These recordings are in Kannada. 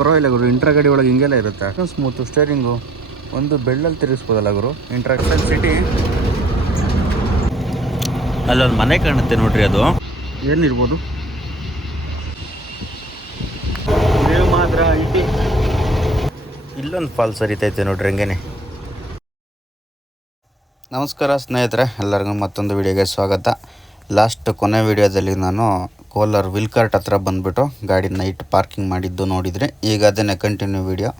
ಪರವಾಗಿಲ್ಲ ಗುರು. ಇಂಟ್ರಾ ಗಾಡಿ ಒಳಗೆ ಹಿಂಗೆಲ್ಲ ಇರುತ್ತೆ. ಸ್ಮೂತು ಸ್ಟೇರಿಂಗು ಒಂದು ಬೆಳ್ಳಲ್ಲಿ ತಿರುಗಿಸ್ಬೋದಲ್ಲ ಗುರು. ಇಂಟ್ರಾ ಸಿಟಿ ಅಲ್ಲೊಂದು ಮನೆ ಕಾಣುತ್ತೆ ನೋಡ್ರಿ ಅದು. ಏನಿರ್ಬೋದು? ಮಾತ್ರ ಇಟಿ ಇಲ್ಲೊಂದು ಫಾಲ್ ಸರಿತೈತೆ ನೋಡ್ರಿ ಹಂಗೇನೆ. ನಮಸ್ಕಾರ ಸ್ನೇಹಿತರೆ ಎಲ್ಲರಿಗೂ ಮತ್ತೊಂದು ವಿಡಿಯೋಗೆ ಸ್ವಾಗತ. ಲಾಸ್ಟ್ ಕೊನೆ ವಿಡಿಯೋದಲ್ಲಿ ನಾನು ಕೋಲಾರ್ ವಿಲ್ಕಾರ್ಟ್ ಹತ್ರ ಬಂದುಬಿಟ್ಟು ಗಾಡಿ ನೈಟ್ ಪಾರ್ಕಿಂಗ್ ಮಾಡಿದ್ದು ನೋಡಿದರೆ. ಈಗ ಅದನ್ನೇ ಕಂಟಿನ್ಯೂ ವಿಡಿಯೋ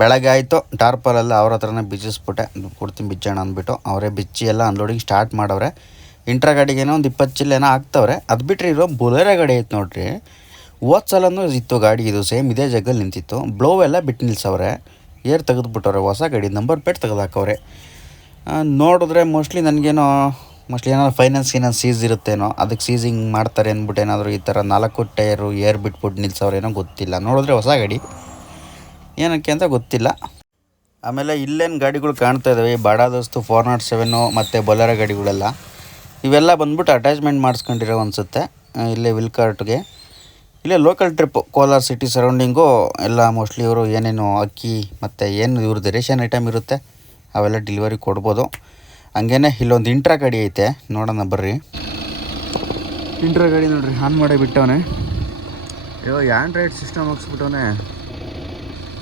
ಬೆಳಗ್ಗೆ ಆಯಿತು ಟಾರ್ಪಲೆಲ್ಲ ಅವ್ರ ಹತ್ರನೇ ಬಿಚ್ಚಿಸ್ಬಿಟ್ಟೆ. ಕೊಡ್ತೀನಿ ಬಿಚ್ಚೋಣ ಅಂದ್ಬಿಟ್ಟು. ಅವರೇ ಬಿಚ್ಚಿ ಎಲ್ಲ ಅನ್ಲೋಡಿಂಗ್ ಸ್ಟಾರ್ಟ್ ಮಾಡವ್ರೆ. ಇಂಟ್ರಾ ಗಾಡಿಗೇನೋ ಒಂದು ಇಪ್ಪತ್ತು ಚಿಲ್ಲೇನೋ ಆಗ್ತವ್ರೆ. ಅದು ಬಿಟ್ಟರೆ ಇರೋ ಬೊಲೆರೋ ಗಾಡಿ ಐತೆ ನೋಡ್ರಿ. ಹೋದ ಇತ್ತು ಗಾಡಿ ಇದು, ಸೇಮ್ ಇದೇ ಜಾಗದಲ್ಲಿ ನಿಂತಿತ್ತು. ಬ್ಲೋ ಎಲ್ಲ ಬಿಟ್ಟು ನಿಲ್ಸವ್ರೆ. ಏರ್ ತೆಗೆದುಬಿಟ್ಟವ್ರೆ, ಹೊಸ ಗಾಡಿ ನಂಬರ್ ಪ್ಲೇಟ್ ತೆಗೆದು ಹಾಕವ್ರೆ. ನೋಡಿದ್ರೆ ಮೋಸ್ಟ್ಲಿ ನನಗೇನೋ ಮೋಸ್ಟ್ಲಿ ಏನಾದ್ರು ಫೈನಾನ್ಸ್ ಏನಾದ್ರು ಸೀಸ್ ಇರುತ್ತೇನೋ, ಅದಕ್ಕೆ ಸೀಸಿಂಗ್ ಮಾಡ್ತಾರೆ ಅಂದ್ಬಿಟ್ಟು ಏನಾದರೂ ಈ ಥರ ನಾಲ್ಕು ಟೈರು, ಏರ್ ಬಿಟ್ಬಿಟ್ಟು ನಿಲ್ಸವ್ರೇನೋ ಗೊತ್ತಿಲ್ಲ. ನೋಡಿದ್ರೆ ಹೊಸ ಗಾಡಿ. ಏನಕ್ಕೆ ಅಂತ ಗೊತ್ತಿಲ್ಲ. ಆಮೇಲೆ ಇಲ್ಲೇನು ಗಾಡಿಗಳು ಕಾಣ್ತಾ ಇದ್ದಾವೆ Bada Dost four not seven ಮತ್ತು ಬೊಲೆರೋ ಗಾಡಿಗಳೆಲ್ಲ. ಇವೆಲ್ಲ ಬಂದ್ಬಿಟ್ಟು ಅಟ್ಯಾಚ್ಮೆಂಟ್ ಮಾಡಿಸ್ಕೊಂಡಿರೋ ಅನಿಸುತ್ತೆ. ಇಲ್ಲೇ ವಿಲ್ಕಾರ್ಟ್ಗೆ ಇಲ್ಲೇ local trip Kolar city surrounding ಎಲ್ಲ ಮೋಸ್ಟ್ಲಿ ಇವರು ಏನೇನು ಅಕ್ಕಿ ಮತ್ತು ಏನು ಇವ್ರದ್ದು ರೇಷನ್ ಐಟಮ್ ಇರುತ್ತೆ, ಅವೆಲ್ಲ ಡೆಲಿವರಿ ಕೊಡ್ಬೋದು. ಹಂಗೇನೆ ಇಲ್ಲೊಂದು ಇಂಟ್ರಾ ಗಾಡಿ ಐತೆ ನೋಡೋಣ ಬರ್ರಿ. ಇಂಟ್ರಾ ಗಾಡಿ ನೋಡ್ರಿ ಆನ್ ಮಾಡೇ ಬಿಟ್ಟವನೆ. ಅಯ್ಯೋ ಆ್ಯಂಡ್ರಾಯ್ಡ್ ಸಿಸ್ಟಮ್ ಹಾಕ್ಸ್ಬಿಟ್ಟವನೆ.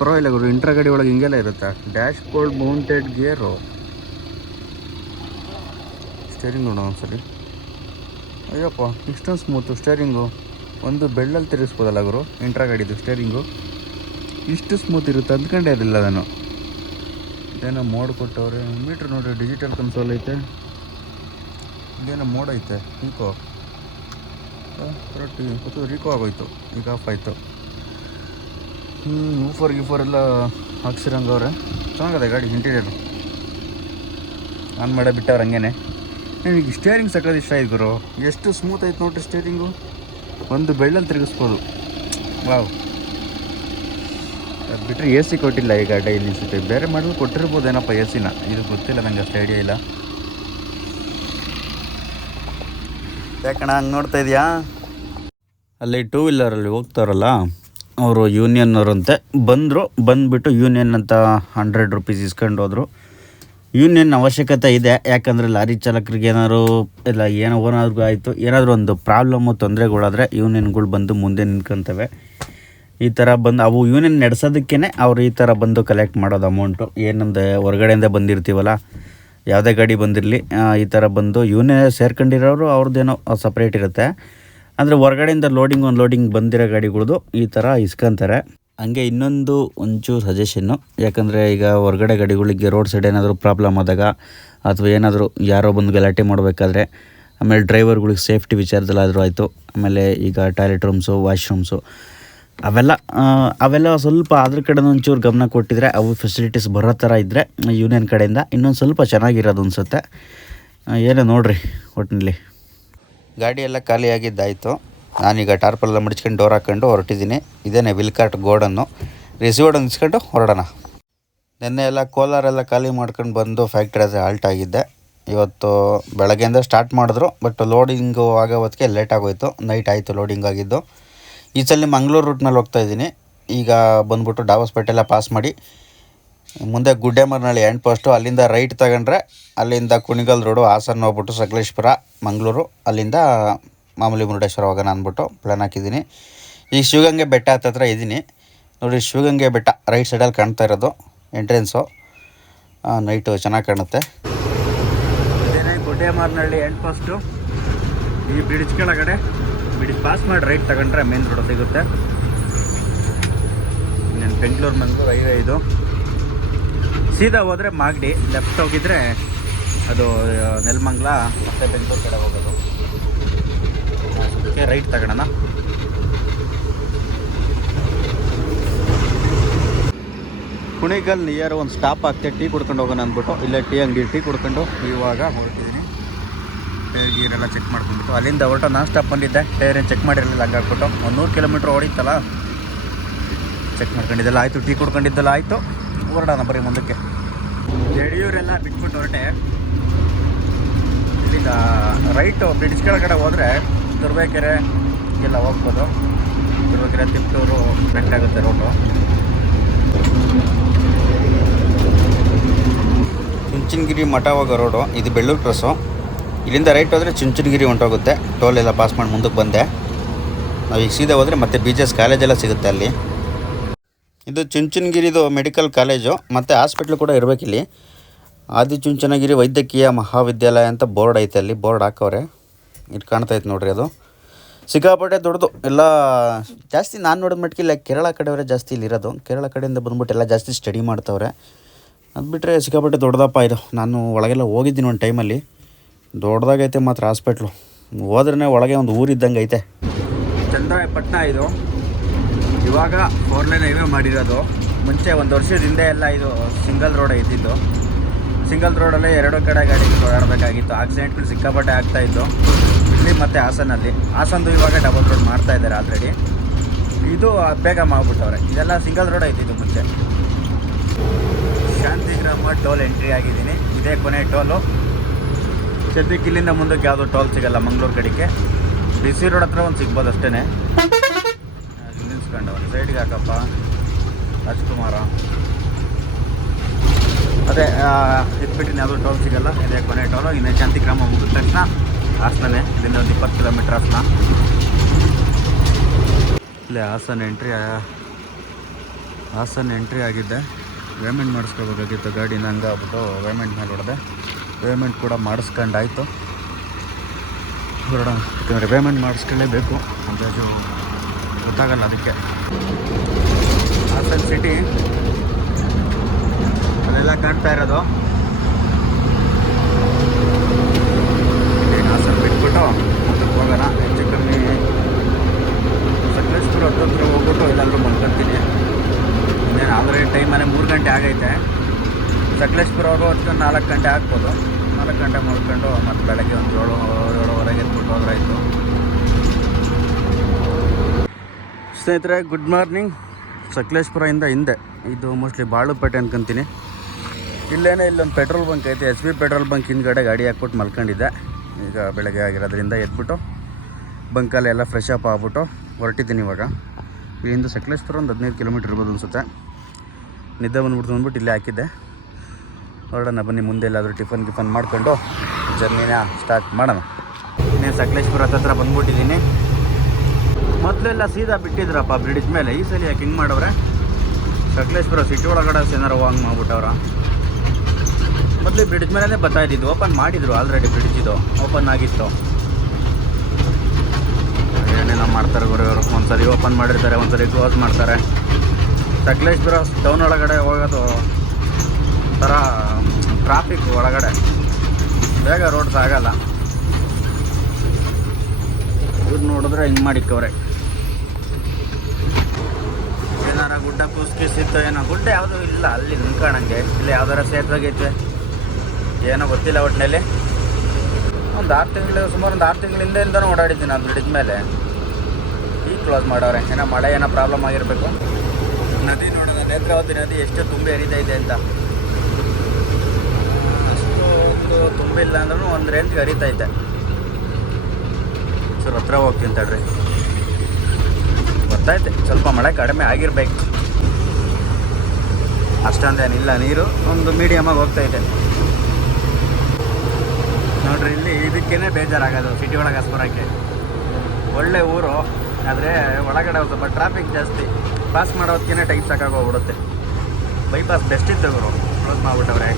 ಪರವಾಗಿಲ್ಲ ಗುರು ಇಂಟ್ರಾ ಗಾಡಿ ಒಳಗೆ ಹಿಂಗೆಲ್ಲ ಇರುತ್ತೆ? Dashboard mounted gear steering ನೋಡೋಣ ಒಂದ್ಸರಿ. ಅಯ್ಯಪ್ಪ ಇಷ್ಟೊಂದು ಸ್ಮೂತು ಸ್ಟೇರಿಂಗು ಒಂದು ಬೆಳ್ಳಲ್ಲಿ ತಿರುಗಿಸ್ಬೋದಲ್ಲ ಗುರು ಇಂಟ್ರಾ ಗಾಡಿದು ಸ್ಟೇರಿಂಗು ಇಷ್ಟು ಸ್ಮೂತ್ ಇರುತ್ತೆ ಅಂದ್ಕೊಂಡೇ ಇರಲಿಲ್ಲ ನಾನು. ಇದೇನೋ ಮೋಡ್ ಕೊಟ್ಟವ್ರೆ. ಮೀಟ್ರ್ ನೋಡ್ರಿ ಡಿಜಿಟಲ್ ಕನ್ಸೋಲ್ ಐತೆ. ಇದೇನೋ ಮೋಡ್ ಐತೆ ಈಕೋ ಕರೆಕ್ಟ್ ಗೊತ್ತು ರೀಕೋ ಆಗೋಯ್ತು, ಈಗ ಆಫ್ ಆಯಿತು. ಹ್ಞೂ ಊಫರ್ ಗೀಫರ್ ಎಲ್ಲ ಹಾಕ್ಸಿರಂಗವ್ರೆ ಚೆನ್ನಾಗದೆ ಗಾಡಿ ಇಂಟೀರಿಯರು ಆನ್ ಮಾಡೇ ಬಿಟ್ಟವ್ರು ಹಂಗೇನೆ. ನನಗೆ ಸ್ಟೇರಿಂಗ್ ಸಕ್ಕದ ಇಷ್ಟ ಆಯ್ತು ಗುರು. ಎಷ್ಟು ಸ್ಮೂತ್ ಆಯ್ತು ನೋಡ್ರಿ ಸ್ಟೇರಿಂಗು ಒಂದು ಬೆಳ್ಳಲ್ಲಿ ತಿರುಗಿಸ್ಬೋದು. ವಾವ್. ಬಿಟ್ಟರೆ ಎ ಸಿ ಕೊಟ್ಟಿಲ್ಲ ಈಗ ಗಾಡಿ ಇಲ್ಲಿ ಬೇರೆ ಮಾಡಲು ಕೊಟ್ಟಿರ್ಬೋದೇನಪ್ಪ ಎ ಸಿನ ಇದು ಗೊತ್ತಿಲ್ಲ ನನಗೆ ಅಷ್ಟು ಐಡಿಯಾ ಇಲ್ಲ. ಯಾಕಣ ಹಂಗೆ ನೋಡ್ತಾ ಇದೆಯಾ? ಅಲ್ಲಿ ಟೂ ವೀಲರಲ್ಲಿ ಹೋಗ್ತಾರಲ್ಲ, ಅವರು ಯೂನಿಯನ್ ಅವರಂತೆ. ಬಂದರು, ಬಂದುಬಿಟ್ಟು ಯೂನಿಯನ್ ಅಂತ ಹಂಡ್ರೆಡ್ ರುಪೀಸ್ ಇಸ್ಕೊಂಡು ಹೋದರು ಯೂನಿಯನ್ ಅವಶ್ಯಕತೆ ಇದೆ, ಯಾಕಂದರೆ ಲಾರಿ ಚಾಲಕರಿಗೆ ಏನಾದ್ರು ಇಲ್ಲ ಏನೋ ಓನಾದ್ರೂ ಆಯಿತು. ಏನಾದರೂ ಒಂದು ಪ್ರಾಬ್ಲಮ್ಮು ತೊಂದರೆಗಳಾದರೆ ಯೂನಿಯನ್ಗಳು ಬಂದು ಮುಂದೆ ನಿಂತ್ಕೊಂತವೆ. ಈ ಥರ ಬಂದು ಅವು ಯೂನಿಯನ್ ನಡೆಸೋದಕ್ಕೇ ಅವ್ರು ಈ ಥರ ಬಂದು ಕಲೆಕ್ಟ್ ಮಾಡೋದು ಅಮೌಂಟು ಏನೊಂದು ಹೊರಗಡೆಯಿಂದ ಬಂದಿರ್ತೀವಲ್ಲ, ಯಾವುದೇ ಗಾಡಿ ಬಂದಿರಲಿ ಈ ಥರ ಬಂದು ಇವನೇ ಸೇರ್ಕೊಂಡಿರೋರು ಅವ್ರದ್ದೇನೋ ಸಪ್ರೇಟ್ ಇರುತ್ತೆ. ಅಂದರೆ ಹೊರಗಡೆಯಿಂದ ಲೋಡಿಂಗ್ ಒಂದು ಲೋಡಿಂಗ್ ಬಂದಿರೋ ಗಾಡಿಗಳ್ದು ಈ ಥರ ಇಸ್ಕೊಂತಾರೆ. ಹಂಗೆ ಇನ್ನೊಂದು ಒಂಚೂರು ಸಜೆಷನ್ನು ಯಾಕಂದರೆ ಈಗ ಹೊರಗಡೆ ಗಾಡಿಗಳಿಗೆ ರೋಡ್ ಸೈಡ್ ಏನಾದರೂ ಪ್ರಾಬ್ಲಮ್ ಆದಾಗ ಅಥವಾ ಏನಾದರೂ ಯಾರೋ ಬಂದು ಗಲಾಟೆ ಮಾಡಬೇಕಾದ್ರೆ, ಆಮೇಲೆ ಡ್ರೈವರ್ಗಳಿಗೆ ಸೇಫ್ಟಿ ವಿಚಾರದಲ್ಲಾದರೂ ಆಯಿತು, ಆಮೇಲೆ ಈಗ ಟಾಯ್ಲೆಟ್ ರೂಮ್ಸು ವಾಶ್ರೂಮ್ಸು ಅವೆಲ್ಲ ಅವೆಲ್ಲ ಸ್ವಲ್ಪ ಅದ್ರ ಕಡೆ ಒಂಚೂರು ಗಮನ ಕೊಟ್ಟಿದ್ರೆ ಅವು ಫೆಸಿಲಿಟೀಸ್ ಬರೋ ಥರ ಇದ್ದರೆ ಯೂನಿಯನ್ ಕಡೆಯಿಂದ ಇನ್ನೊಂದು ಸ್ವಲ್ಪ ಚೆನ್ನಾಗಿರೋದು ಅನಿಸುತ್ತೆ. ಏನೇ ನೋಡ್ರಿ ಒಟ್ಟಿನಲ್ಲಿ ಗಾಡಿ ಎಲ್ಲ ಖಾಲಿಯಾಗಿದ್ದಾಯಿತು. ನಾನೀಗ ಟಾರ್ಪೆಲ್ಲ ಮಡಿಚ್ಕೊಂಡು ಡೋರ್ ಹಾಕ್ಕೊಂಡು ಹೊರಟಿದ್ದೀನಿ. ಇದೇನೆ ವಿಲ್ಕಾರ್ಟ್ ಗೋಡನ್ನು ರಿಸೀವರ್ಡ್ ಅನಿಸ್ಕೊಂಡು ಹೊರಡೋಣ. ನಿನ್ನೆ ಎಲ್ಲ ಕೋಲಾರೆಲ್ಲ ಖಾಲಿ ಮಾಡ್ಕೊಂಡು ಬಂದು ಫ್ಯಾಕ್ಟ್ರಿ ಹತ್ರ ಹಾಲ್ಟ್ ಆಗಿದ್ದೆ. ಇವತ್ತು ಬೆಳಗ್ಗೆಯಿಂದ ಸ್ಟಾರ್ಟ್ ಮಾಡಿದ್ರು ಬಟ್ ಲೋಡಿಂಗು ಆಗೋ ಹೊತ್ತಿಗೆ ಲೇಟ್ ಆಗೋಯ್ತು. ನೈಟ್ ಆಯಿತು ಲೋಡಿಂಗ್ ಆಗಿದ್ದು. ಈ ಸಲ ಮಂಗಳೂರು ರೂಟ್ನಲ್ಲಿ ಹೋಗ್ತಾ ಇದ್ದೀನಿ. ಈಗ ಬಂದ್ಬಿಟ್ಟು ಡಾಬಸ್ಪೇಟೆಲ್ಲ ಪಾಸ್ ಮಾಡಿ, ಮುಂದೆ ಗುಡ್ಡೆಮರ್ನಳ್ಳಿ ಎಂಡ್ ಪೋಸ್ಟು ಅಲ್ಲಿಂದ ರೈಟ್ ತಗೊಂಡ್ರೆ ಅಲ್ಲಿಂದ ಕುಣಿಗಲ್ ರೋಡು ಹಾಸನ ಹೋಗ್ಬಿಟ್ಟು ಸಕಲೇಶ್ಪುರ, ಮಂಗಳೂರು, ಅಲ್ಲಿಂದ ಮಾಮೂಲಿ ಮುರುಡೇಶ್ವರ ಹೋಗೋಣ ಅಂದ್ಬಿಟ್ಟು ಪ್ಲ್ಯಾನ್ ಹಾಕಿದ್ದೀನಿ. ಈ ಶಿವಗಂಗೆ ಬೆಟ್ಟ ಹತ್ತತ್ರ ಇದ್ದೀನಿ ನೋಡಿ, ಶಿವಗಂಗೆ ಬೆಟ್ಟ ರೈಟ್ ಸೈಡಲ್ಲಿ ಕಾಣ್ತಾ ಇರೋದು ಎಂಟ್ರೆನ್ಸು ನೈಟು ಚೆನ್ನಾಗಿ ಕಾಣುತ್ತೆ. ಇದೇನೇ ಎಂಡ್ ಪೋಸ್ಟು ಈ ಬ್ರಿಡ್ಜ್ ಕೆಳಗಡೆ ಬ್ರಿಡ್ಜ್ ಪಾಸ್ ಮಾಡಿ ರೈಟ್ ತಗೊಂಡ್ರೆ ಮೇನ್ ರೋಡ್ ಸಿಗುತ್ತೆ. ಇನ್ನೇನು ಬೆಂಗಳೂರು ಬಂದು ಹೈವೇ ಇದು. ಸೀದಾ ಹೋದರೆ ಮಾಗಡಿ ಲೆಫ್ಟ್ ಹೋಗಿದ್ರೆ ಅದು ನೆಲಮಂಗ್ಲ, ಮತ್ತು ಬೆಂಗಳೂರು ಕಡೆ ಹೋಗೋದು. ಅದಕ್ಕೆ ರೈಟ್ ತಗೊಳ್ಳೋಣ ಕುಣಿಗಲ್ ನಿಯರ್ ಒಂದು ಸ್ಟಾಪ್ ಆಗ್ತೆ ಟೀ ಕುಡ್ಕೊಂಡು ಹೋಗೋಣ ಅಂದ್ಬಿಟ್ಟು, ಇಲ್ಲೇ ಟೀ ಅಂಗಡಿ ಟೀ ಕುಡ್ಕೊಂಡು ಇವಾಗ ಹೊರಟಿದ್ದೀನಿ ಇದೆಲ್ಲ ಚೆಕ್ ಮಾಡ್ಕೊಂಡ್ಬಿಟ್ಟು ಅಲ್ಲಿಂದ ಹೊರಟ ನಾನ್ ಸ್ಟಾಪ್ ಬಂದಿದ್ದೆ. ಟೈರ್ ಚೆಕ್ ಮಾಡಿರಲಿಲ್ಲ ಹಂಗೆ ಹಾಕ್ಬಿಟ್ಟು ಒಂದು ನೂರು ಕಿಲೋಮೀಟ್ರ್ ಹೊಡಿತಲ್ಲ ಚೆಕ್ ಮಾಡ್ಕೊಂಡಿದ್ದೆಲ್ಲ ಆಯಿತು, ಟೀ ಕುಡ್ಕೊಂಡಿದ್ದೆಲ್ಲ ಆಯಿತು. ಹೊರಡೋಣ ಬರೀ ಮುಂದಕ್ಕೆ. ಯಡಿಯೂರೆಲ್ಲ ಬಿಟ್ಬಿಟ್ಟು ಹೊರಟೆ. ಇಲ್ಲಿಂದ ರೈಟು ಬ್ರಿಡ್ಜ್ ಕೆಳಗಡೆ ಹೋದರೆ ದುರ್ಬೇಕೆರೆ ಎಲ್ಲ ಹೋಗ್ಬೋದು. ದುರ್ಬೇಕೆರೆ ತಿಪ್ಪೂರು ಬೆಟ್ಟಾಗುತ್ತೆ ರೋಡು ಚುಂಚನಗಿರಿ ಮಠ ಹೋಗೋ ರೋಡು ಇದು ಬೆಳ್ಳೂರು ಕ್ರಸ್ಸು ಇಲ್ಲಿಂದ ರೈಟ್ ಹೋದರೆ ಚುಂಚನಗಿರಿ ಹೊಂಟೋಗುತ್ತೆ. ಟೋಲ್ ಎಲ್ಲ ಪಾಸ್ ಮಾಡಿ ಮುಂದಕ್ಕೆ ಬಂದೆ. ನಾವು ಈಗ ಸೀದಾ ಹೋದರೆ ಮತ್ತೆ ಬಿ ಜಿ ಎಸ್ ಕಾಲೇಜೆಲ್ಲ ಸಿಗುತ್ತೆ ಅಲ್ಲಿ. ಇದು ಚುಂಚನಗಿರಿದು ಮೆಡಿಕಲ್ ಕಾಲೇಜು ಮತ್ತು ಹಾಸ್ಪಿಟ್ಲು ಕೂಡ ಇರಬೇಕಿಲ್ಲಿ ಆದಿಚುಂಚನಗಿರಿ ವೈದ್ಯಕೀಯ ಮಹಾವಿದ್ಯಾಲಯ ಅಂತ ಬೋರ್ಡ್ ಐತೆ ಅಲ್ಲಿ. ಬೋರ್ಡ್ ಹಾಕವ್ರೆ. ಇದು ಕಾಣ್ತೈತೆ ನೋಡ್ರಿ ಅದು. ಸಿಕ್ಕಾಪಟ್ಟೆ ದೊಡ್ಡದು. ಎಲ್ಲ ಜಾಸ್ತಿ ನಾನು ನೋಡಿದ ಮಟ್ಟಿಗೆ ಇಲ್ಲ. ಕೇರಳ ಕಡೆಯವರೇ ಜಾಸ್ತಿ ಇಲ್ಲಿರೋದು ಕೇರಳ ಕಡೆಯಿಂದ ಬಂದ್ಬಿಟ್ಟು ಎಲ್ಲ ಜಾಸ್ತಿ ಸ್ಟಡಿ ಮಾಡ್ತವ್ರೆ. ಅದು ಬಿಟ್ಟರೆ ಸಿಕ್ಕಾಪಟ್ಟೆ ದೊಡ್ಡದಪ್ಪ ಇದು. ನಾನು ಒಳಗೆಲ್ಲ ಹೋಗಿದ್ದೀನಿ ಒಂದು ಟೈಮಲ್ಲಿ ದೊಡ್ಡದಾಗೈತೆ ಮಾತ್ರ ಹಾಸ್ಪಿಟ್ಲು ಹೋದ್ರೆ ಒಳಗೆ ಒಂದು ಊರಿದ್ದಂಗೆ ಐತೆ. ಚಂದ್ರಾಯಪಟ್ಟಣ ಇದು. ಇವಾಗ ಫೋರ್ ಲೈನ್ ಹೈವೇ ಮಾಡಿರೋದು. ಮುಂಚೆ ಒಂದು ವರ್ಷದ ಹಿಂದೆ ಎಲ್ಲ ಇದು ಸಿಂಗಲ್ ರೋಡ್ ಇದ್ದಿದ್ದು. ಸಿಂಗಲ್ ರೋಡಲ್ಲೇ ಎರಡು ಕಡೆ ಗಾಡಿ ಓಡಾಡಬೇಕಾಗಿತ್ತು. ಆಕ್ಸಿಡೆಂಟ್ಗಳು ಸಿಕ್ಕಾಪಟ್ಟೆ ಆಗ್ತಾ ಇತ್ತು ಇಲ್ಲಿ ಮತ್ತು ಹಾಸನಲ್ಲಿ. ಹಾಸನದು ಇವಾಗ ಡಬಲ್ ರೋಡ್ ಮಾಡ್ತಾ ಇದ್ದಾರೆ ಆಲ್ರೆಡಿ ಇದು ಬೇಗ ಮಾಡ್ಬಿಟ್ಟವ್ರೆ ಇದೆಲ್ಲ ಸಿಂಗಲ್ ರೋಡ್ ಐತಿದ್ದು ಮುಂಚೆ. ಶಾಂತಿಗ್ರಾಮ ಟೋಲ್ ಎಂಟ್ರಿ ಆಗಿದ್ದೀನಿ. ಇದೇ ಕೊನೆ ಟೋಲು. ಸದ್ಯಕ್ಕೆ ಇಲ್ಲಿಂದ ಮುಂದಕ್ಕೆ ಯಾವುದೋ ಟೋಲ್ ಸಿಗಲ್ಲ, ಮಂಗಳೂರು ಕಡೆಗೆ. ಬಿಸಿ ರೋಡ್ ಹತ್ರ ಒಂದು ಸಿಗ್ಬೋದು ಅಷ್ಟೇ ನಿಲ್ಸ್ಕೊಂಡವನು ಸೈಡ್ಗೆ ಹಾಕಪ್ಪ. ರಾಜ್ಕುಮಾರ. ಅದೇ ಇದ್ಬಿಟ್ಟು ಯಾವುದೋ ಟೋಲ್ ಸಿಗಲ್ಲ. ಇದೇ ಕೊನೆ ಟೋಲ್ ಇನ್ನೇ ಕ್ರಮ ಮುಗಿದ ತಕ್ಷಣ ಹಾಸನೇ ಇಲ್ಲಿಂದ ಒಂದು ಇಪ್ಪತ್ತು ಕಿಲೋಮೀಟ್ರ್ ಹಾಸನ. ಇಲ್ಲೇ ಹಾಸನ ಎಂಟ್ರಿ ಹಾಸನ ಎಂಟ್ರಿ ಆಗಿದ್ದೆ ಪೇಮೆಂಟ್ ಮಾಡಿಸ್ಕೋಬೇಕಾಗಿತ್ತು ಗಾಡಿನ ಹಂಗೆ ಆಗ್ಬಿಟ್ಟು ಪೇಮೆಂಟ್ ಮೇಲೆ ಹೊಡೆದೆ. ಪೇಮೆಂಟ್ ಕೂಡ ಮಾಡಿಸ್ಕೊಂಡಾಯ್ತು. ಹೊರಡೋಣ ಯಾಕಂದರೆ ಪೇಮೆಂಟ್ ಮಾಡಿಸ್ಕೊಳ್ಳೇಬೇಕು. ಅಂದಾಜು ಗೊತ್ತಾಗಲ್ಲ ಅದಕ್ಕೆ. ಹಾಸನ್ ಸಿಟಿ ಅಲ್ಲೆಲ್ಲ ಕಾಣ್ತಾ ಇರೋದು. ಹಾಸನ್ ಬಿಟ್ಬಿಟ್ಟು ಹೋಗೋಣ. ಹೆಚ್ಚು ಕಮ್ಮಿ ಸಕಲೇಶ್ಪುರ ಹತ್ತಿರ ಹೋಗ್ಬಿಟ್ಟು ಎಲ್ಲಾದರೂ ಮಲ್ಕೊಂತೀನಿ. ಇನ್ನೇನು ಆದರೆ ಟೈಮಲ್ಲೇ ಮೂರು ಗಂಟೆ ಆಗೈತೆ. ಸಕಲೇಶ್ಪುರ ಅವರು ನಾಲ್ಕು ಗಂಟೆ ಹಾಕ್ಬೋದು ನಾಲ್ಕು ಗಂಟೆ ಮುಳ್ಕೊಂಡು ಮತ್ತು ಬೆಳಗ್ಗೆ ಒಂದು ಏಳು, ಏಳುವರೆಗೆ ಎದ್ಬಿಟ್ಟು ಹೋದ್ರಾಯಿತು. ಸ್ನೇಹಿತರೆ ಗುಡ್ ಮಾರ್ನಿಂಗ್ ಸಕಲೇಶ್ಪುರದಿಂದ ಹಿಂದೆ. ಇದು ಮೋಸ್ಟ್ಲಿ ಬಾಳುಪೇಟೆ ಅನ್ಕೊಂತೀನಿ. ಇಲ್ಲೇನೇ ಇಲ್ಲೊಂದು ಪೆಟ್ರೋಲ್ ಬಂಕ್ ಐತೆ. ಎಸ್ ಬಿ ಪೆಟ್ರೋಲ್ ಬಂಕ್ ಹಿಂದ್ಗಡೆ ಗಾಡಿ ಹಾಕ್ಬಿಟ್ಟು ಮಲ್ಕೊಂಡಿದ್ದೆ. ಈಗ ಬೆಳಗ್ಗೆ ಆಗಿರೋದ್ರಿಂದ ಎದ್ಬಿಟ್ಟು ಬಂಕಲ್ಲಿ ಎಲ್ಲ ಫ್ರೆಶ್ ಅಪ್ ಆಗ್ಬಿಟ್ಟು ಹೊರಟಿದ್ದೀನಿ ಇವಾಗ. ಇಲ್ಲಿಂದ ಸಕಲೇಶ್ಪುರ ಒಂದು ಹದಿನೈದು ಕಿಲೋಮೀಟ್ರ್ ಇರ್ಬೋದು ಅನಿಸುತ್ತೆ. ನಿದ್ದೆ ಬಂದ್ಬಿಡ್ತು ಅಂದ್ಬಿಟ್ಟು ಇಲ್ಲೇ ಹಾಕಿದ್ದೆ. ಹೊರಡೋಣ, ಬನ್ನಿ, ಮುಂದೆ ಎಲ್ಲಾದರೂ ಟಿಫನ್ ಗಿಫನ್ ಮಾಡ್ಕೊಂಡು ಜರ್ನಿನ ಸ್ಟಾರ್ಟ್ ಮಾಡೋಣ. ಇನ್ನೇನು ಸಕಲೇಶ್ಪುರ ಹತ್ರ ಬಂದ್ಬಿಟ್ಟಿದ್ದೀನಿ. ಮೊದಲೆಲ್ಲ ಸೀದಾ ಬಿಟ್ಟಿದ್ರಪ್ಪ ಬ್ರಿಡ್ಜ್ ಮೇಲೆ. ಈ ಸಲ ಯಾಕೆ ಹಿಂಗೆ ಮಾಡವ್ರೆ? ಸಕಲೇಶ್ಪುರ ಸಿಟಿ ಒಳಗಡೆ ಏನಾರು ಹಂಗೆ ಮಾಡ್ಬಿಟ್ಟವ್ರ? ಮೊದಲು ಬ್ರಿಡ್ಜ್ ಮೇಲೆ ಬರ್ತಾ ಇದ್ದಿದ್ದು. ಓಪನ್ ಮಾಡಿದ್ರು ಆಲ್ರೆಡಿ ಬ್ರಿಡ್ಜ್ ಇದು. ಓಪನ್ ಆಗಿತ್ತು. ಏನೇನೋ ಮಾಡ್ತಾರೆ ಗುರು ಒಂದ್ಸರಿ ಓಪನ್ ಮಾಡಿರ್ತಾರೆ, ಒಂದ್ಸರಿ ಕ್ಲೋಸ್ ಮಾಡ್ತಾರೆ. ಸಕಲೇಶ್ಪುರ ಟೌನ್ ಒಳಗಡೆ ಹೋಗೋದು ಥರ ಟ್ರಾಫಿಕ್ ಒಳಗಡೆ. ಬೇಗ ರೋಡ್ ಸಾಗಲ್ಲ ಇವ್ರು ನೋಡಿದ್ರೆ ಹಿಂಗೆ ಮಾಡಿಕ್ಕವ್ರೆ ಏನಾರ ಗುಡ್ಡ ಕುಸ್ಕಿಸಿತ್ತು ಏನೋ, ಗುಡ್ಡ ಯಾವುದೂ ಇಲ್ಲ, ಅಲ್ಲಿ ನಿಂತ್ಕೊಂಡಂಗೆ. ಇಲ್ಲಿ ಯಾವ್ದಾರ ಸೇತುವೆಗೈತೆ ಏನೋ ಗೊತ್ತಿಲ್ಲ ಒಟ್ಟಿನಲ್ಲಿ ಒಂದು ಆರು ತಿಂಗಳು, ಸುಮಾರು ಒಂದು ಆರು ತಿಂಗಳಿಂದ ಓಡಾಡಿದ್ದೀನಿ ನಾನು ಬಿಡಿದ ಮೇಲೆ. ಈ ಕ್ಲೋಸ್ ಮಾಡೋರೆ ಏನೋ ಮಳೆ ಏನೋ ಪ್ರಾಬ್ಲಮ್ ಆಗಿರಬೇಕು. ನದಿ ನೋಡೋದ ನೇತ್ರಾವತಿ ನದಿ ಎಷ್ಟು ತುಂಬಿ ಹರಿತಾ ಇದೆ ಅಂತ ಅಷ್ಟು ಒಂದು ತುಂಬಿಲ್ಲ ಅಂದ್ರೂ ಒಂದು ರೇಂಜ್ ಹರಿತೈತೆ ಸರ್, ಹತ್ರ ಹೋಗ್ತೀನಿ ತಡ್ರಿ. ಗೊತ್ತಾಯ್ತು, ಸ್ವಲ್ಪ ಮಳೆ ಕಡಿಮೆ ಆಗಿರ್ಬೇಕು. ಅಷ್ಟೊಂದೇನಿಲ್ಲ ನೀರು ಒಂದು ಮೀಡಿಯಮಾಗಿ ಹೋಗ್ತೈತೆ. ನೋಡ್ರಿ, ಇಲ್ಲಿ ಇದಕ್ಕೇನೆ ಬೇಜಾರಾಗೋದು ಸಿಟಿ ಒಳಗೆ ಹಸ್ಬರಕ್ಕೆ. ಒಳ್ಳೆ ಊರು, ಆದರೆ ಒಳಗಡೆ ಸ್ವಲ್ಪ ಟ್ರಾಫಿಕ್ ಜಾಸ್ತಿ. ಪಾಸ್ ಮಾಡೋದಕ್ಕೇ ಟೈಮ್ ಸಾಕಾಗೋಗ್ಬಿಡುತ್ತೆ ಬೈಪಾಸ್ ಬೆಸ್ಟ್ ಇತ್ತು ಇವರು ಕ್ಲೋಸ್ ಮಾಡಿಬಿಟ್ಟವ್ರೆ.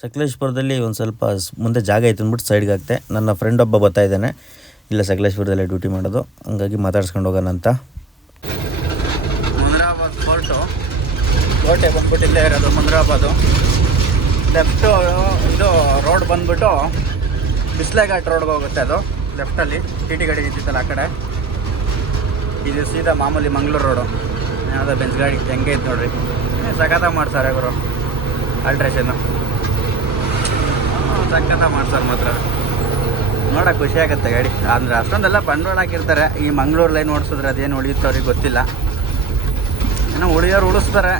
ಸಕಲೇಶ್ಪುರದಲ್ಲಿ ಒಂದು ಸ್ವಲ್ಪ ಮುಂದೆ ಜಾಗ ಐತೆ ಅಂದ್ಬಿಟ್ಟು ಸೈಡ್ಗೆ ಹಾಕ್ತೆ. ನನ್ನ ಫ್ರೆಂಡ್ ಒಬ್ಬ ಬರ್ತಾ ಇದ್ದಾನೆ. ಇಲ್ಲ, ಸಕಲೇಶ್ಪುರದಲ್ಲೇ ಡ್ಯೂಟಿ ಮಾಡೋದು. ಹಂಗಾಗಿ ಮಾತಾಡ್ಸ್ಕೊಂಡು ಹೋಗೋಣ ಅಂತ. ಮುಂದ್ರಾಬಾದ್ ಫೋರ್ಟು ಕೋಟೆ ಬಂದ್ಬಿಟ್ಟು ಇಲ್ಲೇ ಇರೋದು ಮುಂದ್ರಾಬಾದು ಲೆಫ್ಟು ಇದು ರೋಡ್ ಬಂದ್ಬಿಟ್ಟು ಬಿಸ್ಲೆಘಾಟ್ ರೋಡ್ಗೆ ಹೋಗುತ್ತೆ ಅದು. ಲೆಫ್ಟಲ್ಲಿ ಟಿ ಟಿ ಗಾಡಿ ನಿಂತಿತ್ತಲ್ಲ ಆ ಕಡೆ. ಇದು ಸೀದಾ ಮಾಮೂಲಿ ಮಂಗಳೂರು ರೋಡು ಯಾವುದೋ ಬೆಂಚ್ ಗಾಡಿ, ಹೆಂಗೆ ಇತ್ತು ನೋಡ್ರಿ. ಸಖತ್ತಾಗಿ ಮಾಡ್ತಾರೆ ಗುರು. ಆಲ್ಟ್ರೇಷನ್ನು ಸಖತ್ತಾಗಿ ಮಾಡ್ತಾರೆ ಮಾತ್ರ. ನೋಡೋಕೆ ಖುಷಿ ಆಗುತ್ತೆ ಗಾಡಿ. ಅಂದರೆ ಅಷ್ಟೊಂದೆಲ್ಲ ಬಂಡವಾಳ ಹಾಕಿರ್ತಾರೆ. ಈ ಮಂಗಳೂರು ಲೈನ್ ಓಡಿಸಿದ್ರೆ ಅದೇನು ಉಳಿಯುತ್ತೆ ಅವ್ರಿಗೆ ಗೊತ್ತಿಲ್ಲ. ಏನೋ ಉಳಿಯೋರು ಉಳಿಸ್ತಾರೆ.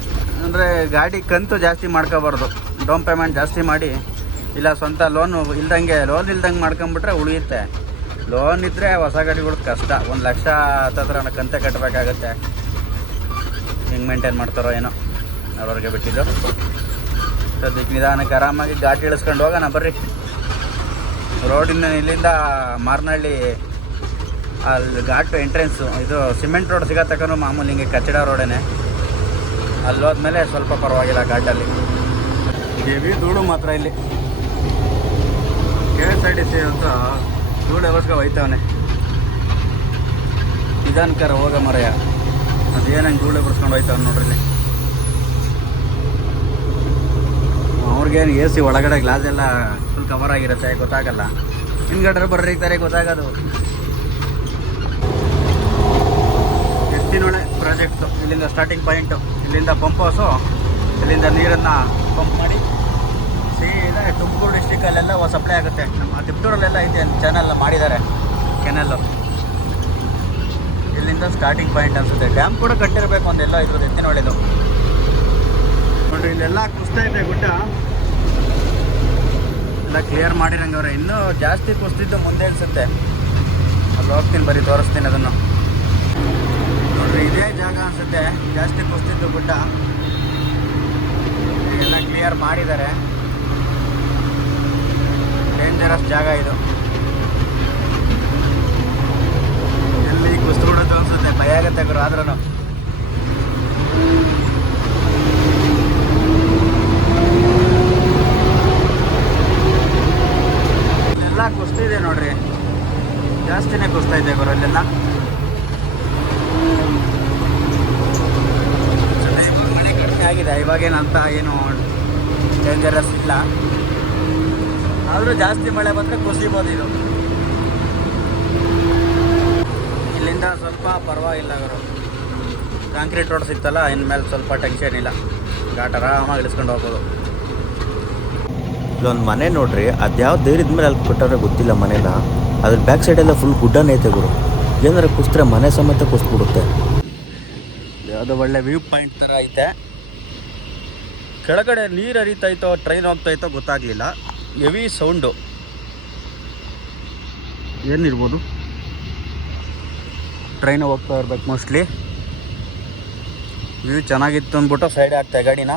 ಅಂದರೆ ಗಾಡಿ ಕಂತು ಜಾಸ್ತಿ ಮಾಡ್ಕೋಬಾರ್ದು. ಡೌನ್ ಪೇಮೆಂಟ್ ಜಾಸ್ತಿ ಮಾಡಿ. ಇಲ್ಲ ಸ್ವಂತ ಲೋನು ಇಲ್ದಂಗೆ, ಲೋನ್ ಇಲ್ದಂಗೆ ಮಾಡ್ಕೊಂಬಿಟ್ರೆ ಉಳಿಯುತ್ತೆ. ಲೋನ್ ಇದ್ದರೆ ಹೊಸ ಗಾಡಿಗಳು ಕಷ್ಟ. ಒಂದು ಲಕ್ಷ ಹತ್ತತ್ರ ಕಂತೆ ಕಟ್ಟಬೇಕಾಗತ್ತೆ ಹೆಂಗೆ ಮೇಂಟೈನ್ ಮಾಡ್ತಾರೋ ಏನೋ. ಅವ್ರವ್ರಿಗೆ ಬಿಟ್ಟಿದ್ದು. ಸದ್ಯಕ್ಕೆ ನಿಧಾನಕ್ಕೆ ಆರಾಮಾಗಿ ಘಾಟಿ ಇಳಿಸ್ಕೊಂಡು ಹೋಗೋಣ, ಬರ್ರಿ. ರೋಡಿನ ಇಲ್ಲಿಂದ ಮಾರ್ನಹಳ್ಳಿ ಅಲ್ಲಿ ಘಾಟು ಎಂಟ್ರೆನ್ಸು ಇದು ಸಿಮೆಂಟ್ ರೋಡ್ ಸಿಗೋ ತನಕ ಮಾಮೂಲಿ ಹಿಂಗೆ ಕಚ್ಚಡ ರೋಡೇನೆ ಅಲ್ಲಿ ಹೋದ್ಮೇಲೆ ಸ್ವಲ್ಪ ಪರವಾಗಿಲ್ಲ ಘಾಟಲ್ಲಿ. ಹೆವಿ ಧೂಳು ಮಾತ್ರ ಇಲ್ಲಿ. K S R T C ಅಂತ ಧೂಳು ಅವಶ್ಯಕ ಹೋಯ್ತವನೆ. ನಿಧಾನಕರ ಹೋಗ ಮರೆಯ ಅದೇನಂಗೆ ಧೂಳು ಬರ್ಸ್ಕೊಂಡು ಹೋಯ್ತವನ್ ನೋಡ್ರಿ ಇಲ್ಲಿ ಅವ್ರಿಗೇನು ಎ ಸಿ ಒಳಗಡೆ ಗ್ಲಾಸ್ ಎಲ್ಲ ಫುಲ್ ಕವರ್ ಆಗಿರುತ್ತೆ, ಗೊತ್ತಾಗಲ್ಲ. ಹಿಂದ್ಗಡೆ ಬರ್ರಿತಾರೆ ಗೊತ್ತಾಗೋದು. ಎತ್ತಿನೊಳೆ ಪ್ರಾಜೆಕ್ಟು ಇಲ್ಲಿಂದ ಸ್ಟಾರ್ಟಿಂಗ್ ಪಾಯಿಂಟು ಇಲ್ಲಿಂದ ಪಂಪ್ ಹೌಸು ಇಲ್ಲಿಂದ ನೀರನ್ನು ಪಂಪ್ ಮಾಡಿ ಸೀದಾ ತುಮಕೂರು ಡಿಸ್ಟಿಕಲ್ಲೆಲ್ಲ ಸಪ್ಲೈ ಆಗುತ್ತೆ. ನಮ್ಮ ತಿಪ್ಟೂರಲ್ಲೆಲ್ಲ ಐತೆ ಚಾನಲ್ ಮಾಡಿದ್ದಾರೆ. ಕೆನಲ್ಲು ಇಲ್ಲಿಂದ ಸ್ಟಾರ್ಟಿಂಗ್ ಪಾಯಿಂಟ್ ಅನಿಸುತ್ತೆ. ಡ್ಯಾಮ್ ಕೂಡ ಕಟ್ಟಿರಬೇಕು ಒಂದೆಲ್ಲ ಇದ್ರದ್ದು ಎತ್ತಿನೊಳೆದು ನೋಡ್ರಿ, ಇಲ್ಲೆಲ್ಲ ಕುಸ್ತಾ ಇದೆ ಗುಡ್ಡ. ಎಲ್ಲ ಕ್ಲಿಯರ್ ಮಾಡಿರಂಗವ್ರೆ ಇನ್ನೂ ಜಾಸ್ತಿ ಕುಸ್ತಿದ್ದು ಮುಂದೆ ಅನ್ಸುತ್ತೆ ಅಲ್ಲಿ ಹೋಗ್ತೀನಿ ಬರೀ ತೋರಿಸ್ತೀನಿ ಅದನ್ನು. ನೋಡ್ರಿ, ಇದೇ ಜಾಗ ಅನ್ಸುತ್ತೆ. ಜಾಸ್ತಿ ಕುಸ್ತಿದ್ದು ಗುಡ್ಡ. ಎಲ್ಲ ಕ್ಲಿಯರ್ ಮಾಡಿದ್ದಾರೆ. ಡೇಂಜರಸ್ ಜಾಗ ಇದು. ಎಲ್ಲಿ ಕುಸ್ತು ಬಿಡೋದು ಅನ್ಸುತ್ತೆ. ಭಯ ಆಗತ್ತೆ ಗುರು ಆದ್ರೂ ಎಲ್ಲ ಕುಸ್ತಿದೆ ನೋಡ್ರಿ ಜಾಸ್ತಿನೇ ಕುಸ್ತಾ ಇದೆ ಗುರು ಅಲ್ಲೆಲ್ಲ ಜೊತೆ ಇವಾಗ ಮಳೆ ಕಡಿಮೆ ಇವಾಗೇನಂತ ಏನು ಡೇಂಜರಸ್ ಇಲ್ಲ. ಆದರೂ ಜಾಸ್ತಿ ಮಳೆ ಬಂದರೆ ಕುಸಿಬೋದು ಇದು. ಇಲ್ಲಿಂದ ಸ್ವಲ್ಪ ಪರವಾಗಿಲ್ಲ ಅವರು ಕಾಂಕ್ರೀಟ್ ರೋಡ್ ಸಿಗ್ತಲ್ಲ ಇನ್ಮೇಲೆ ಸ್ವಲ್ಪ ಟೆನ್ಷನ್ ಇಲ್ಲ. ಘಾಟ್ ಆರಾಮಾಗಿ ಇಳಿಸ್ಕೊಂಡು ಹೋಗ್ಬೋದು. ಇಲ್ಲೊಂದು ಮನೆ ನೋಡ್ರಿ ಅದ್ಯಾವ ಧೈರ್ಯದ ಮೇಲೆ ಅಲ್ಲಿ ಕೊಟ್ಟಾರೆ ಗೊತ್ತಿಲ್ಲ ಮನೇನ. ಅದ್ರ ಬ್ಯಾಕ್ ಸೈಡೆಲ್ಲ ಫುಲ್ ಗುಡ್ಡನೇ ಐತೆ ಗುರು. ಏನಾರ ಕುಸ್ತ್ರೆ ಮನೆ ಸಮೇತ ಕುಸ್ಬಿಡುತ್ತೆ ಯಾವುದೋ ಒಳ್ಳೆ ವ್ಯೂ ಪಾಯಿಂಟ್ ಥರ ಐತೆ. ಕೆಳಗಡೆ ನೀರು ಹರಿತೈತೋ ಟ್ರೈನ್ ಹೋಗ್ತೈತೋ ಗೊತ್ತಾಗಲಿಲ್ಲ. ಹೆವಿ ಸೌಂಡು ಏನಿರ್ಬೋದು? ಟ್ರೈನ್ ಹೋಗ್ತಾ ಇರ್ಬೇಕು ಮೋಸ್ಟ್ಲಿ ವ್ಯೂ ಚೆನ್ನಾಗಿತ್ತು ಅಂದ್ಬಿಟ್ಟು ಸೈಡ್ ಆಗ್ತಾ ಗಾಡಿನ.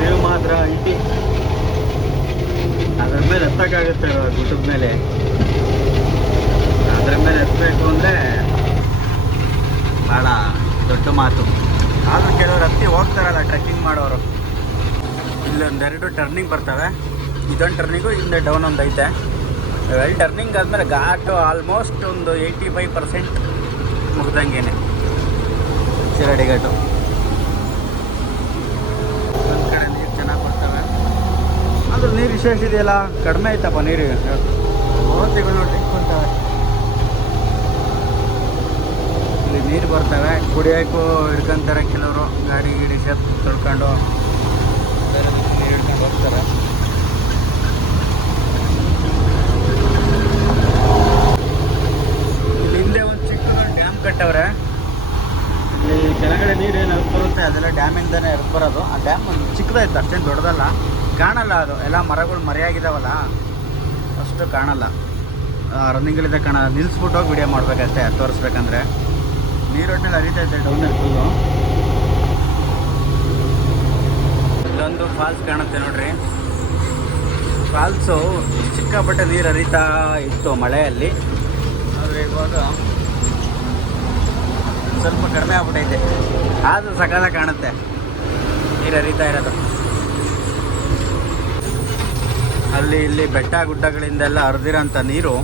ವ್ಯೂ ಮಾತ್ರ ಐತಿ. ಅದ್ರ ಮೇಲೆ ಎತ್ತಕ್ಕಾಗುತ್ತೆ ಗುಡ್ಡದ ಮೇಲೆ. ಅದ್ರ ಮೇಲೆ ಎತ್ತಬೇಕು ಅಂದರೆ ಭಾಳ ದೊಡ್ಡ ಮಾತು. ಆದರೂ ಕೆಲವರು ಹತ್ತಿ ಹೋಗ್ತಾರಲ್ಲ ಟ್ರೆಕ್ಕಿಂಗ್ ಮಾಡೋರು. ಇಲ್ಲೊಂದೆರಡು ಟರ್ನಿಂಗ್ ಬರ್ತವೆ. ಇದೊಂದು ಟರ್ನಿಂಗು ಹಿಂದೆ ಡೌನ್ ಒಂದು ಐತೆ. ವೆಲ್ ಟರ್ನಿಂಗ್ ಆದಮೇಲೆ ಘಾಟು ಆಲ್ಮೋಸ್ಟ್ ಒಂದು ಏಯ್ಟಿ ಫೈವ್ ಪರ್ಸೆಂಟ್ ಮುಗ್ದಂಗೇನೆ. ಶಿರಡಿ ಘಾಟು. ಒಂದು ಕಡೆ ನೀರು ಚೆನ್ನಾಗಿ ಬರ್ತವೆ. ಆದರೂ ನೀರು ವಿಶೇಷ ಇದೆಯಲ್ಲ? ಕಡಿಮೆ ಐತಪ್ಪ ನೀರು. ಮೂವತ್ತಿಗಳು ನೋಡಿ ಕುಂತವೆ. ಇಲ್ಲಿ ನೀರು ಬರ್ತವೆ. ಕುಡಿಯೋಕ್ಕೂ ಹಿಡ್ಕೊಂತಾರೆ ಕೆಲವರು. ಗಾಡಿ ಗೀಡಿ ಸೇಪ್ ತೊಳ್ಕೊಂಡು ನೀರು ಹಿಡ್ಕೊಂಡು ಹೋಗ್ತಾರೆ. ಇಲ್ಲಿ ಹಿಂದೆ ಒಂದು ಚಿಕ್ಕದೊಂದು ಡ್ಯಾಮ್ ಕಟ್ಟವ್ರೆ. ಇಲ್ಲಿ ಕೆಳಗಡೆ ನೀರು ಏನು ಬರುತ್ತೆ ಅದೆಲ್ಲ ಡ್ಯಾಮಿಂದನೇ ಬರೋದು. ಆ ಡ್ಯಾಮ್ ಒಂದು ಚಿಕ್ಕದಾಯ್ತು ಅಷ್ಟೇನು ದೊಡ್ಡದಲ್ಲ. ಕಾಣಲ್ಲ ಅದು. ಎಲ್ಲ ಮರಗಳು ಮರೆಯಾಗಿದ್ದಾವಲ್ಲ ಅಷ್ಟು ಕಾಣಲ್ಲ. ರನ್ನಿಂಗಲ್ಲಿದ್ದ ಕಾಣಲ್ಲ ನಿಲ್ಲಿಸ್ಬಿಟ್ಟು ಹೋಗಿ ವಿಡಿಯೋ ಮಾಡ್ಬೇಕಷ್ಟೇ ತೋರಿಸ್ಬೇಕಂದ್ರೆ. ನೀರೊಟ್ಟಿನಲ್ಲಿ ಇದೆ ಡೌನಲ್ಲಿ ಫುಲ್ಲು ಇಲ್ಲೊಂದು ಫಾಲ್ಸ್ ಕಾಣುತ್ತೆ ನೋಡ್ರಿ. ಫಾಲ್ಸು ಸಿಕ್ಕಾಪಟ್ಟೆ ನೀರು ಹರಿತಾ ಇತ್ತು ಮಳೆಯಲ್ಲಿ. ಆದರೆ ಇವಾಗ ಸ್ವಲ್ಪ ಕಡಿಮೆ ಆಗ್ಬಿಟ್ಟೈತೆ ಆದರೂ ಸಕಾಲ ಕಾಣುತ್ತೆ ನೀರು ಹರಿತಾ ಇರೋದು. ಅಲ್ಲಿ ಇಲ್ಲಿ ಬೆಟ್ಟ ಗುಡ್ಡಗಳಿಂದೆಲ್ಲ ಹರಿದಿರೋಂಥ ನೀರು,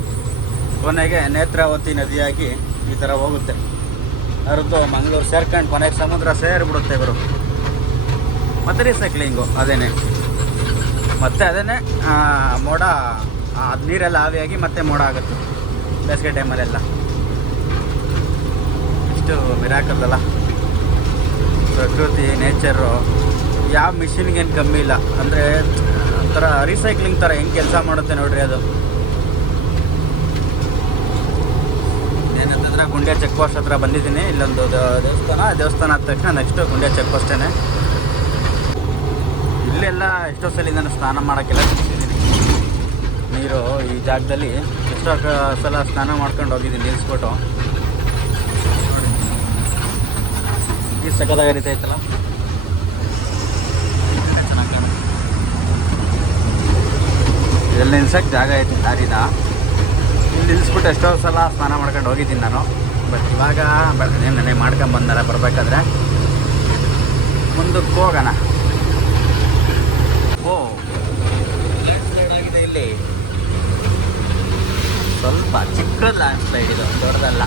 ಕೊನೆಗೆ ನೇತ್ರಾವತಿ ನದಿಯಾಗಿ ಈ ಥರ ಹೋಗುತ್ತೆ. ಹರಿದು ಮಂಗಳೂರು ಸೇರ್ಕೊಂಡು ಕೊನೆಗೆ ಸಮುದ್ರ ಸೇರಿಬಿಡುತ್ತೆ ಇವರು. ಮತ್ತೆ ರೀಸೈಕ್ಲಿಂಗು ಅದೇನೆ. ಮತ್ತೆ ಅದೇನೆ ಮೋಡ ಅದು ನೀರೆಲ್ಲ ಆವಿಯಾಗಿ ಮತ್ತೆ ಮೋಡ ಆಗುತ್ತೆ, ಬೇಸಿಗೆ ಟೈಮಲ್ಲೆಲ್ಲ. ಇಷ್ಟು ಮಿರಾಕಲ್ಲಲ್ಲ ಪ್ರಕೃತಿ, ನೇಚರು, ಯಾವ ಮಿಷಿನ್ಗೇನು ಕಮ್ಮಿ ಇಲ್ಲ. ಅಂದರೆ ಒಂಥರ ರೀಸೈಕ್ಲಿಂಗ್ ಥರ ಹೆಂಗೆ ಕೆಲಸ ಮಾಡುತ್ತೆ ನೋಡ್ರಿ ಅದು. ಹತ್ರ ಗುಂಡ್ಯ ಚೆಕ್ ಪೋಸ್ಟ್ ಹತ್ರ ಬಂದಿದ್ದೀನಿ. ಇಲ್ಲೊಂದು ದೇವಸ್ಥಾನ. ದೇವಸ್ಥಾನ ಆದ ತಕ್ಷಣ ನೆಕ್ಸ್ಟು ಗುಂಡ್ಯಾ ಚೆಕ್ ಪೋಸ್ಟೇನೆ ಇಲ್ಲೆಲ್ಲ ಎಷ್ಟೋ ಸಲ ನಾನು ಸ್ನಾನ ಮಾಡೋಕ್ಕೆಲ್ಲ ಸಿಗ್ತಿದ್ದೀನಿ ನೀರು ಈ ಜಾಗದಲ್ಲಿ ಎಷ್ಟೋ ಸಲ ಸ್ನಾನ ಮಾಡ್ಕೊಂಡು ಹೋಗಿದ್ದೀನಿ ನಿಲ್ಲಿಸ್ಬಿಟ್ಟು ಈ ಸಕದಾಗ ಐತಲ್ಲ? ಎಲ್ಲ ನಿಲ್ಸಕ್ಕೆ ಜಾಗ ಐತೆ ದಾರಿನ ನಿಲ್ಲಿಸ್ಬಿಟ್ಟು ಎಷ್ಟೋ ಸಲ ಸ್ನಾನ ಮಾಡ್ಕೊಂಡು ಹೋಗಿದ್ದೀನಿ ನಾನು. ಬಟ್ ಇವಾಗ ಬರ್ತೀನಿ ನೆನೆ ಮಾಡ್ಕೊಂಡು ಬಂದಾರ ಬರಬೇಕಾದ್ರೆ ಮುಂದಕ್ಕೆ ಹೋಗೋಣ. ಓ ಇಲ್ಲಿ. ಸ್ವಲ್ಪ ಚಿಕ್ಕದ ಲ್ಯಾಂಡ್ ಸ್ಲೈಡ್ ಇದು, ದೊಡ್ಡದಲ್ಲ.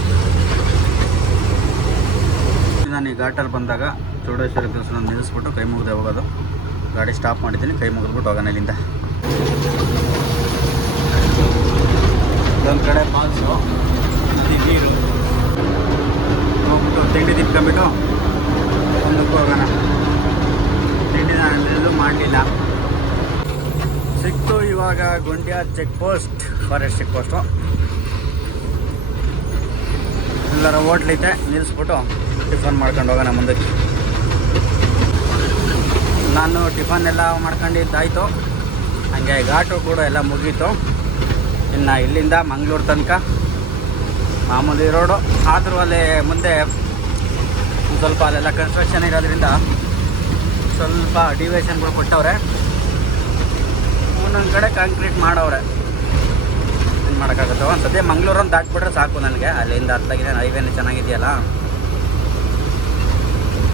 ನಾನು ಈ ಘಾಟಲ್ಲಿ ಬಂದಾಗ ಚೌಡೇಶ್ವರಿ ದೇವಸ್ಥಾನ ನಿಲ್ಲಿಸ್ಬಿಟ್ಟು ಕೈ ಮುಗಿದೆ ಹೋಗೋದು. ಗಾಡಿ ಸ್ಟಾಪ್ ಮಾಡಿದ್ದೀನಿ, ಕೈ ಮುಗಿದ್ಬಿಟ್ಟು ಹೋಗೋಣ ಇಲ್ಲಿಂದ. ಇದೊಂದು ಕಡೆ ಫಾಲ್ಸು ನೀರು. ಹೋಗ್ಬಿಟ್ಟು ತಿಂಡಿ ತಿನ್ಕೊಂಬಿಟ್ಟು ಮುಂದಕ್ಕೆ ಹೋಗೋಣ. ತಿಂಡಿ ನಾನು ಮಾಡಲಿಲ್ಲ. ಸಿಕ್ತು ಇವಾಗ Gundya check post, forest check post. ಎಲ್ಲರ ಹೋಟ್ಲೈತೆ ನಿಲ್ಲಿಸ್ಬಿಟ್ಟು ಟಿಫನ್ ಮಾಡ್ಕೊಂಡು ಹೋಗೋಣ ಮುಂದಕ್ಕೆ. ನಾನು ಟಿಫನ್ ಎಲ್ಲ ಮಾಡ್ಕೊಂಡಿದ್ದಾಯಿತು. ಹಾಗೆ ಘಾಟು ಕೂಡ ಎಲ್ಲ ಮುಗೀತು. ಇನ್ನು ಇಲ್ಲಿಂದ ಮಂಗಳೂರು ತನಕ ಮಾಮೂಲಿ ರೋಡು ಆದರೂ ಅಲ್ಲಿ ಮುಂದೆ ಸ್ವಲ್ಪ ಅಲ್ಲೆಲ್ಲ ಕನ್ಸ್ಟ್ರಕ್ಷನ್ ಇರೋದ್ರಿಂದ ಸ್ವಲ್ಪ ಡಿವೇಷನ್ಗಳು ಕೊಟ್ಟವ್ರೆ. ಒಂದೊಂದು ಕಡೆ ಕಾಂಕ್ರೀಟ್ ಮಾಡವ್ರೆ. ಏನು ಮಾಡೋಕ್ಕಾಗುತ್ತೆ? ಒಂದು ಸದ್ಯ ಮಂಗಳೂರನ್ನು ದಾಟ್ಬಿಟ್ರೆ ಸಾಕು ನನಗೆ. ಅಲ್ಲಿಂದ ಹತ್ತಾಗಿದೆ ಹೈವೇನು ಚೆನ್ನಾಗಿದೆಯಲ್ಲ.